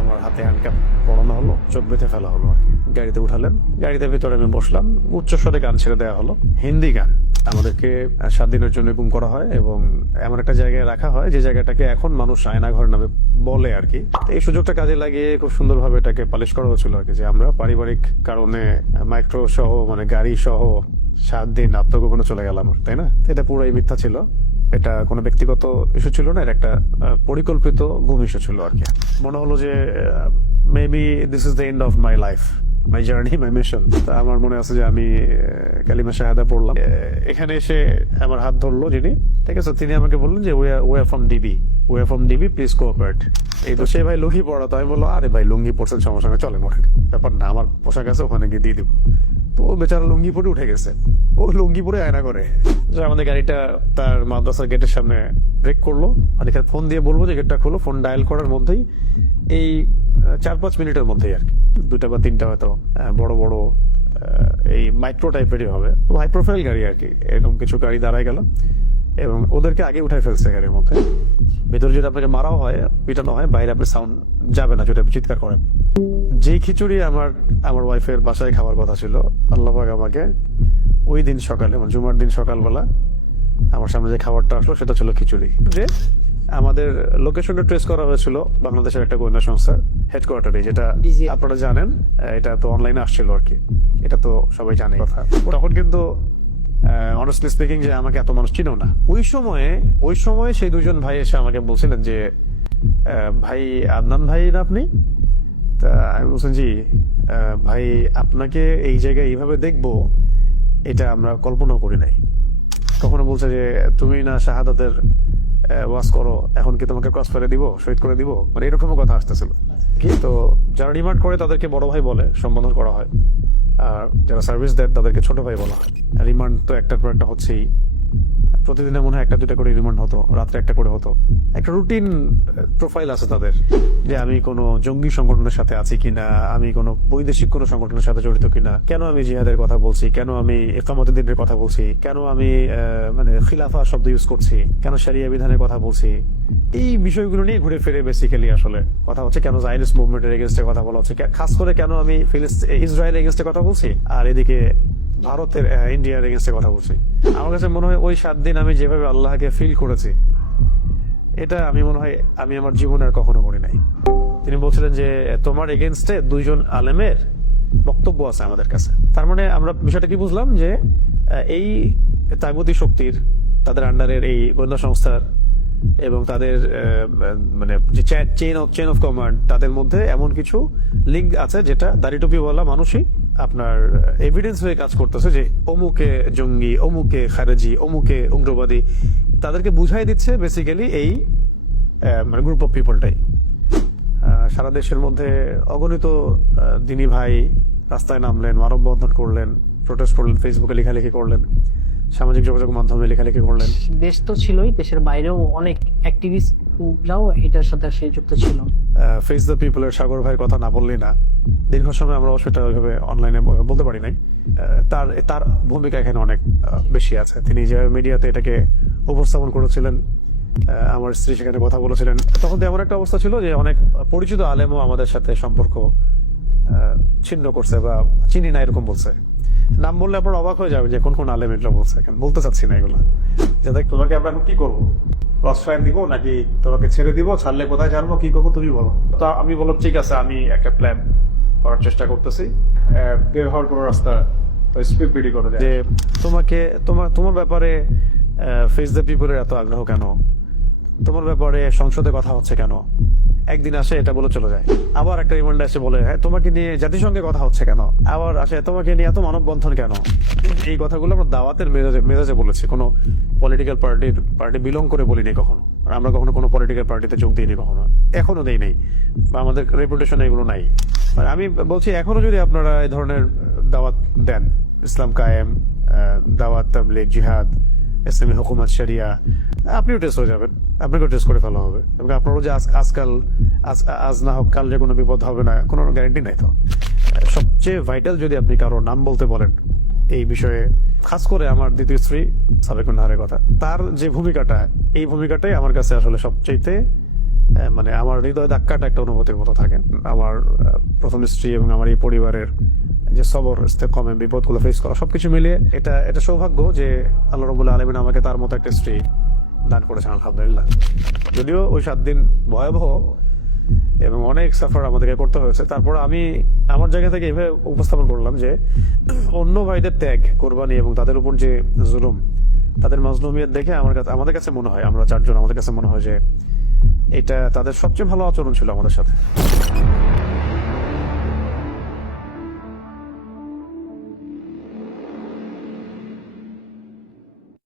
আমার হাতে হ্যান্ডকাপ পড়ানো হলো, চোখ বেঁধে ফেলা হলো আর কি। গাড়িতে উঠালেন, গাড়িতে ভিতরে আমি বসলাম, উচ্চস্বরে গান ছেড়ে দেওয়া হলো, হিন্দি গান। আমাদেরকে 7 দিনের জন্য গুম করা হয় এবং এমন একটা জায়গায় রাখা হয় যে জায়গাটাকে এখন মানুষ আয়নাঘর নামে বলে আর কি। এই সুযোগটা কাজে লাগিয়ে খুব সুন্দরভাবে এটাকে পালিশ করা হয়েছিল আর কি, যে আমরা পারিবারিক কারণে মাইক্রো সহ মানে গাড়ি সহ 7 দিন আত্মগোপনে চলে গেলাম, তাই না? এটা পুরোই মিথ্যা ছিল। এটা কোনো ব্যক্তিগত ইস্যু ছিল না, এটা একটা পরিকল্পিত গুম ইস্যু ছিল আর কি। মনে হলো যে maybe this is the end of my life, my journey, my mission. আমার মনে আছে যে আমি কালিমা শাহাদা পড়লাম। এখানে এসে আমার হাত ধরলো যিনি, ঠিক আছে, তিনি আমাকে বললেন যে we are from DB, please cooperate. এই তো সে ভাই লুঙ্গি পড়া, তো আমি বললো আরে ভাই লুঙ্গি পড়ছেন, সমস্যা নেই, চলেন ওঠেন, ব্যাপার না, আমার পোশাক আছে, ওখানে গিয়ে দিয়ে দিব। তো ও বেচারা লুঙ্গি পরে উঠে গেছে, ও লুঙ্গি পরে আয়না করে। আমাদের গাড়িটা তার মাদ্রাসার গেটের সামনে ব্রেক করলো, আর এখানে ফোন দিয়ে বলবো যে গেটটা খোলো। ফোন ডায়াল করার মধ্যেই এই 4-5 মিনিটের মধ্যেই আর কি 2টা বা 3টা হয়তো বড় বড় এই মাইক্রো টাইপেরই হবে, হাই প্রোফাইল গাড়ি আর কি, এরকম কিছু গাড়ি দাঁড়ায় গেল এবং ওদেরকে আগে উঠাই ফেলছে গাড়ির মধ্যে। ভেতরে যদি আপনাকে মারাও হয়, পিটানো হয়, বাইরে আপনি সাউন্ড যাবে না যদি আপনি চিৎকার করেন। যেই খিচুড়ি আমার ওয়াইফের বাসায় খাওয়ার কথা ছিল, আল্লাহ পাক আমাকে ওই দিন সকালে, মানে জুমার দিন সকালবেলা আমার সামনে যে খাবারটা আসলো সেটা ছিল খিচুড়ি। যে আমাদের লোকেশনটা ট্রেস করা হয়েছিল বাংলাদেশের একটা গোয়েন্দা সংস্থার হেডকোয়ার্টারে, যেটা আপনারা জানেন, এটা তো অনলাইনে আসছিল আর কি, এটা তো সবাই জানে কথা। তখন কিন্তু অনেস্টলি স্পিকিং যে আমাকে এত মানুষ চিনেও না। ওই সময়ে সেই দুজন ভাই এসে আমাকে বলছিলেন যে ভাই আদনান ভাই না আপনি? তা আমি বলছেন জি ভাই, আপনাকে এই জায়গায় এইভাবে দেখবো এটা আমরা কল্পনাও করি নাই। কখনো বলছে যে তুমি না শাহাদাতের ওয়াজ করো, এখন কি তোমাকে ক্রস ফায়ারে দিব, শহীদ করে দিব, মানে এরকমও কথা আসতেছিল কি। তো যারা রিমান্ড করে তাদেরকে বড় ভাই বলে সম্বোধন করা হয়, আর যারা সার্ভিস দেয় তাদেরকে ছোট ভাই বলা হয়। রিমান্ড তো একটার পর একটা হচ্ছেই, প্রতিদিনে মনে হয় 1-2টা করে রিমান্ড হতো, রাত্রে 1টা করে হতো। একটা রুটিন প্রোফাইল আছে তাদের, যে আমি কোনো জঙ্গি সংগঠনের সাথে আছি কিনা, আমি কোনো বৈদেশিক কোনো সংগঠনের সাথে জড়িত কিনা, কেন আমি জিহাদের কথা বলছি, কেন আমি ইকামতের দিনের কথা বলছি, কেন আমি মানে খিলাফা শব্দ ইউজ করছি, কেন শরিয়া বিধানের কথা বলছি, এই বিষয়গুলো নিয়ে ঘুরে ফিরে বেসিক্যালি আসলে কথা হচ্ছে। কেন জায়নিস্ট মুভমেন্টের এগেনস্টে কথা বলা হচ্ছে, খাস করে কেন আমি ইসরায়েলের এগেনস্টে কথা বলছি, আর এদিকে ভারতের ইন্ডিয়ার এগেনস্টে কথা বলছি। আমার কাছে মনে হয় ওই 7 দিন আমি যেভাবে আল্লাহকে ফিল করেছি, এটা আমি মনে হয় আমি আমার জীবনে আর কখনো করি নাই। তিনি বলছিলেন যে তোমার এগেনস্টে 2জন আলেমের বক্তব্য আছে আমাদের কাছে। তার মানে আমরা বিষয়টা কি বুঝলাম, যে এই তাগুতি শক্তির, তাদের আন্ডারের এই গোয়েন্দা সংস্থার এবং তাদের মানে যে চেইন অফ কমান্ড, তাদের মধ্যে এমন কিছু লিঙ্ক আছে যেটা দাড়ি টুপিওয়ালা মানুষই আপনার এভিডেন্স হয়ে কাজ করতেছে, যে অমুকে জঙ্গি, অমুকে খারেজি, অমুকে উগ্রবাদী, তাদেরকে বুঝাই দিচ্ছে বেসিক্যালি এই মানে গ্রুপ অফ পিপলটাই। সারা দেশের মধ্যে অগণিত দিনী ভাই রাস্তায় নামলেন, মানববন্ধন করলেন, প্রোটেস্ট করলেন, ফেসবুকে লেখালেখি করলেন, সামাজিক যোগাযোগ মাধ্যমে লেখালেখি করলেন। দেশ তো ছিলই, দেশের বাইরেও অনেক অ্যাক্টিভিস্টরাও এটার সাথে যুক্ত ছিল। ফেস দ্য পিপলের সাগর ভাইয়ের কথা না বললেই না। দীর্ঘ সময় আমরা সেটা ওইভাবে অনলাইনে বলতে পারি নাই। তার ভূমিকা এখানে অনেক বেশি আছে। তিনি যেভাবে মিডিয়াতে এটাকে উপস্থাপন করেছিলেন, আমার স্ত্রী সেখানে কথা বলেছিলেন, তখন তো এমন একটা অবস্থা ছিল যে অনেক পরিচিত আলেমও আমাদের সাথে সম্পর্ক ছিন্ন করছে বা চিনি না এরকম বলছে। নাম বললে আপনার অবাক হয়ে যাবে যে কোন আলেম এগুলো বলছে, বলতে চাচ্ছি না এগুলো। যে দেখ, তোমাকে আমরা এখন কি করবো, ক্রস ফায়ার দিব নাকি তোমাকে ছেড়ে দিব, ছাড়লে কোথায় জানবো, কি করবো তুমি বলো। তো আমি বললাম ঠিক আছে, আমি একটা প্ল্যান করার চেষ্টা করতেছি, বের হওয়ার কোনো রাস্তা স্পিড বিডি করে যে তোমার ব্যাপারে ফেস দ্য পিপলের এত আগ্রহ কেন, তোমার ব্যাপারে সংসদে কথা হচ্ছে কেন, একদিন আসে এটা বলে চলে যায়, আবার একটা রিমান্ডে এসে বলে হ্যাঁ তোমাকে নিয়ে জাতিসংঘে কথা হচ্ছে কেন, আবার আসে তোমাকে নিয়ে এত মানববন্ধন কেন। এই কথাগুলো আমরা দাওয়াতের মেজাজে বলেছি, কোনো পলিটিক্যাল পার্টি বিলং করে বলিনি কখনো, আমরা কখনো কোনো পলিটিক্যাল পার্টিতে যোগ দিইনি কখনো, এখনো দেই নাই, বা আমাদের রেপুটেশনে এগুলো নাই। আমি বলছি এখনো যদি আপনারা এই ধরনের দাওয়াত দেন, ইসলাম কায়েম, দাওয়াত, তাবলীগ, জিহাদ, ইসলামী হুকুমত, শরিয়া, আপনিও টেস্ট হয়ে যাবেন, আপনাকেও টেস্ট করে ফেলা হবে, এবং আপনারও যে আজ না হোক কাল যে কোনো বিপদ হবে না কোনো গ্যারান্টি নাই। তো সবচেয়ে ভাইটাল যদি আপনি কারো নাম বলতে বলেন এই বিষয়ে, খাস করে আমার দ্বিতীয় স্ত্রী সাবেকুন নাহারের কথা, তার যে ভূমিকাটা, এই ভূমিকাটাই আমার কাছে আসলে সবচেয়ে মানে আমার হৃদয় ধাক্কাটা একটা অনুভূতির মতো থাকে। আমার প্রথম স্ত্রী এবং আমার এই পরিবারের যে সবর কমে বিপদগুলো ফেস করা সবকিছু মিলিয়ে এটা সৌভাগ্য যে আল্লাহ রাব্বুল আলামিন আমাকে তার মতো একটা স্ত্রী দান করেছেন, আলহামদুলিল্লাহ। যদিও ওই 7 দিন ভয়াবহ এবং অনেক সাফার আমাদেরকে করতে হয়েছে, তারপর আমি আমার জায়গা থেকে এভাবে উপস্থাপন করলাম যে অন্য ভাইদের ত্যাগ, কোরবানি এবং তাদের উপর যে জুলুম, তাদের মাজলুমিয়ত দেখে আমাদের কাছে মনে হয়, আমরা 4 জন, আমাদের কাছে মনে হয় যে এটা তাদের সবচেয়ে ভালো আচরণ ছিল আমাদের সাথে।